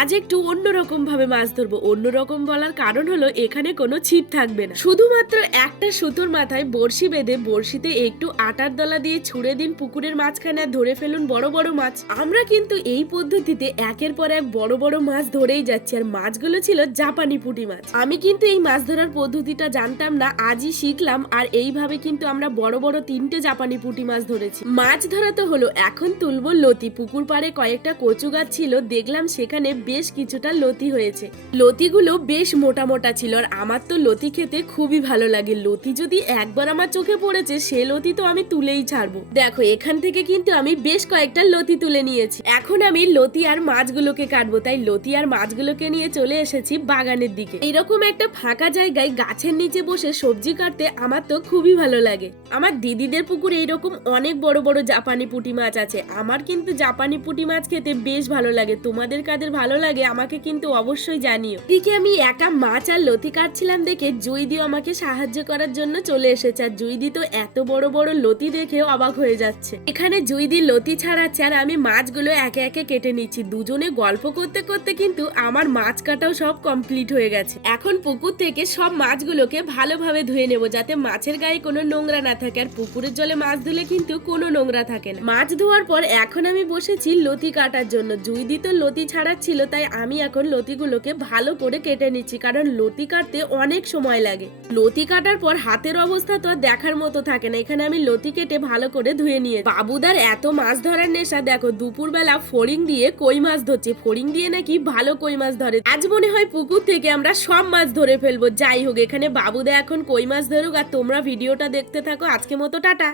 আজ একটু অন্যরকম ভাবে মাছ ধরবো। অন্যরকম বলার কারণ হলো এখানে কোনো ছিপ থাকবে না, শুধুমাত্র একটা সুতোর মাথায় বড়শি বেঁধে বড়শিতে একটু আটার দলা দিয়ে ছুঁড়ে দিন পুকুরের মাঝখানে, ধরে ফেলুন বড় বড় মাছ। আমরা কিন্তু এই পদ্ধতিতে একের পর এক বড় বড় মাছ ধরেই যাচ্ছি, আর মাছগুলো ছিল জাপানি পুঁটি মাছ। আমি কিন্তু এই মাছ ধরার পদ্ধতিটা জানতাম না, আজই শিখলাম। আর এইভাবে কিন্তু আমরা বড় বড় 3টে জাপানি পুঁটি মাছ ধরেছি। মাছ ধরা তো হলো, এখন তুলবো লতি। পুকুর পাড়ে কয়েকটা কচু গাছ ছিল, দেখলাম সেখানে বেশ কিছুটা লতি হয়েছে। লতিগুলো বেশ মোটা মোটা ছিল, আর আমার তো লতি খেতে খুবই ভালো লাগে। লতি যদি একবার আমার চোখে পড়েছে, সে লতি তো আমি তুলেই ছাড়বো। দেখো এখান থেকে কিন্তু আমি বেশ কয়েকটা লতি তুলে নিয়েছি। এখন আমি লতি আর মাছগুলোকে কাটবো, তাই লতি আর মাছগুলোকে নিয়ে চলে এসেছি বাগানের দিকে। এরকম একটা ফাঁকা জায়গায় গাছের নিচে বসে সবজি কাটতে আমার তো খুবই ভালো লাগে। আমার দিদিদের পুকুরে এইরকম অনেক বড় বড় জাপানি পুঁটি মাছ আছে। আমার কিন্তু জাপানি পুঁটি মাছ খেতে বেশ ভালো লাগে। তোমাদের কাদের ভালো লাগে আমাকে কিন্তু অবশ্যই জানিও। এদিকে আমি একা মাছ আর লতি কাটছিলাম দেখে জুইদিও আমাকে সাহায্য করার জন্য চলে এসেছে। আর জুইদি তো এত বড় বড় লতি দেখেও অবাক হয়ে যাচ্ছে। এখানে জুইদি লতি ছাড়াচ্ছে আর আমি মাছগুলো একে একে কেটে নিচ্ছি। দুজনে গল্প করতে করতে কিন্তু আমার মাছ কাটাও সব কমপ্লিট হয়ে গেছে। এখন পুকুর থেকে সব মাছগুলোকে ভালোভাবে ধুয়ে নেব, যাতে মাছের গায়ে কোনো নোংরা না থাকে। আর পুকুরের জলে মাছ ধুলে কিন্তু কোনো নোংরা থাকে না। মাছ ধোয়ার পর এখন আমি বসেছি লতি কাটার জন্য। জুইদি তো লতি ছাড়াচ্ছিল, তাই আমি এখন লতিগুলোকে ভালো করে কেটে নিচ্ছি, কারণ লতি কাটতে অনেক সময় লাগে। লতি কাটার পর হাতের অবস্থা তো আর দেখার মতো থাকে না। এখানে আমি লতি কেটে ভালো করে ধুয়ে নিয়ে, বাবুদার এত মাছ ধরার নেশা, দেখো দুপুরবেলা ফড়িং দিয়ে কই মাছ ধরছে। ফড়িং দিয়ে নাকি ভালো কই মাছ ধরে। আজ মনে হয় পুকুর থেকে আমরা সব মাছ ধরে ফেলবো। যাই হোক, এখানে বাবুদা এখন কই মাছ ধরুক, আর তোমরা ভিডিওটা দেখতে থাকো। আজকে মতো টাটা।